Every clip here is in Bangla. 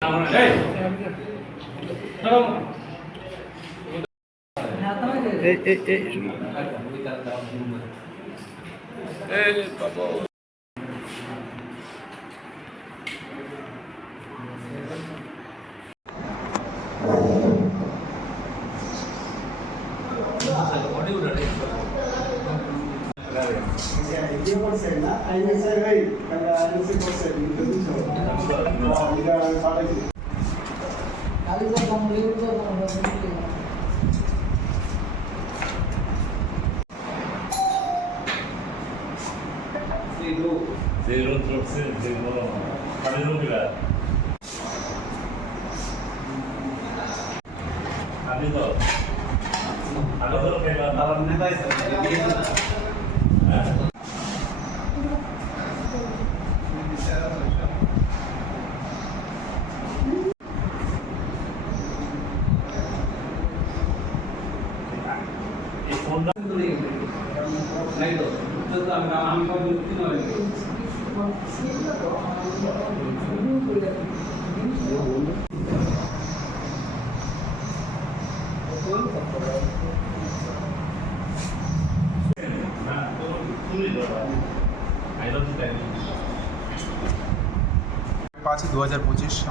5/2025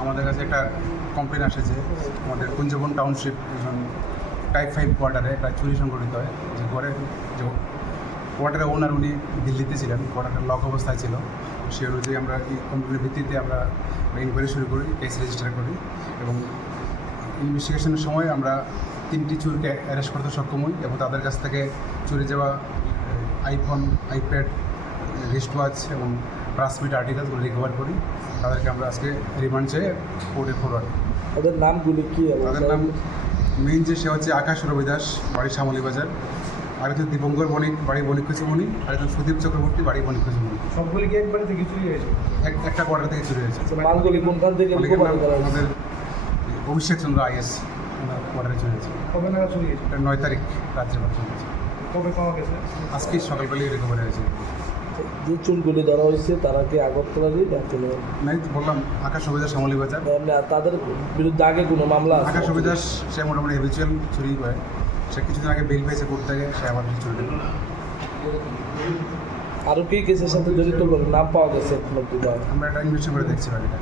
আমাদের কাছে একটা কমপ্লেন আসে যে আমাদের কুঞ্জবন টাউনশিপ একজন টাইপ 5 কোয়ার্টারে একটা চুরি সংঘটিত হয়, যে ঘরের যে কোয়ার্টারের ওনার উনি দিল্লিতে ছিলেন, কোয়ার্টারটা লক অবস্থায় ছিল। সেই অনুযায়ী আমরা এই কমপ্লেনের ভিত্তিতে আমরা ইনকোয়ারি শুরু করি, কেস রেজিস্টার করি এবং ইনভেস্টিগেশনের সময় আমরা 3টি চোরকে অ্যারেস্ট করতে সক্ষম হই এবং তাদের কাছ থেকে চুরি যাওয়া আইফোন, আইপ্যাড, রিস্ট ওয়াচ এবং ট্রান্সমিট আর্টিকেলসগুলো রিকভার করি। তাদেরকে আমরা আজকে রিমান্ড চেয়ে কোর্টে ফরওয়ার্ড। তাদের নামগুলি কি? তাদের নাম মেইন যে সে হচ্ছে আকাশ রবিদাস, বাড়ি শ্যামলী বাজার, আর হচ্ছে দীপঙ্কর বণিক, বাড়ি বণিককুচিমণি, আর একজন সুদীপ চক্রবর্তী, বাড়ি বণিককুচিমণি। সবগুলি কি একবারে থেকে চুরি হয়েছে? একটা কোয়ার্টার থেকে চুরি হয়েছে। মালগুলি কোনখান থেকে? আমাদের অভিষেক চন্দ্র আইএস কোয়ার্টারে চুরি হয়েছে। কবে নাগাদ চুরি হয়েছে? 9 তারিখ রাত্রে চুরি হয়েছে। কবে পাওয়া গেছে? আজকে সকালবেলায় রিকভারি হয়েছে। যে চুলগুলি ধরা হয়েছে তারা কি আগরতলারই চলে? নাই বললাম আকাশ রবিদাস, শ্যামলী বাজার। তাদের বিরুদ্ধে আগে কোনো মামলা আছে? আকাশ রবিদাস সে মোটামুটি হ্যাবিচুয়াল চুরি করে, সে কিছুদিন আগে বেল পেয়েছে কোর্ট থেকে, সে আবার চুরি করে। আরও কি কেসের সাথে জড়িত নাম পাওয়া গেছে? আমরা একটা ইনভেস্টিগেশন করে দেখছি বাড়িটা।